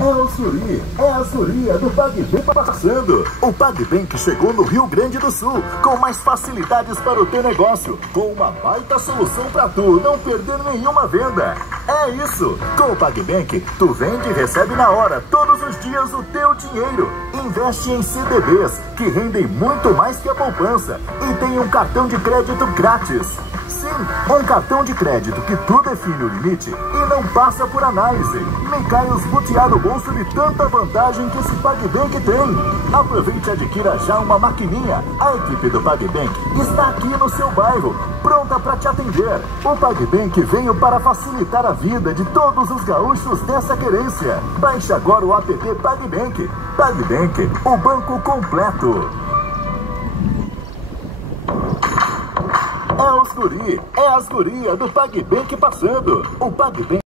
É o Suri, é a Suria do PagBank passando. O PagBank chegou no Rio Grande do Sul com mais facilidades para o teu negócio, com uma baita solução para tu não perder nenhuma venda. É isso, com o PagBank, tu vende e recebe na hora, todos os dias, o teu dinheiro. Investe em CDBs, que rendem muito mais que a poupança, e tem um cartão de crédito grátis. Sim, um cartão de crédito que tu define o limite e não passa por análise. Me cai os butiá no bolso de tanta vantagem que esse PagBank tem. Aproveite e adquira já uma maquininha. A equipe do PagBank está aqui no seu bairro, pronta para te atender. O PagBank veio para facilitar a vida de todos os gaúchos dessa querência. Baixe agora o app PagBank. PagBank, o banco completo. É os guri, é as gurias do PagBank passando. O PagBank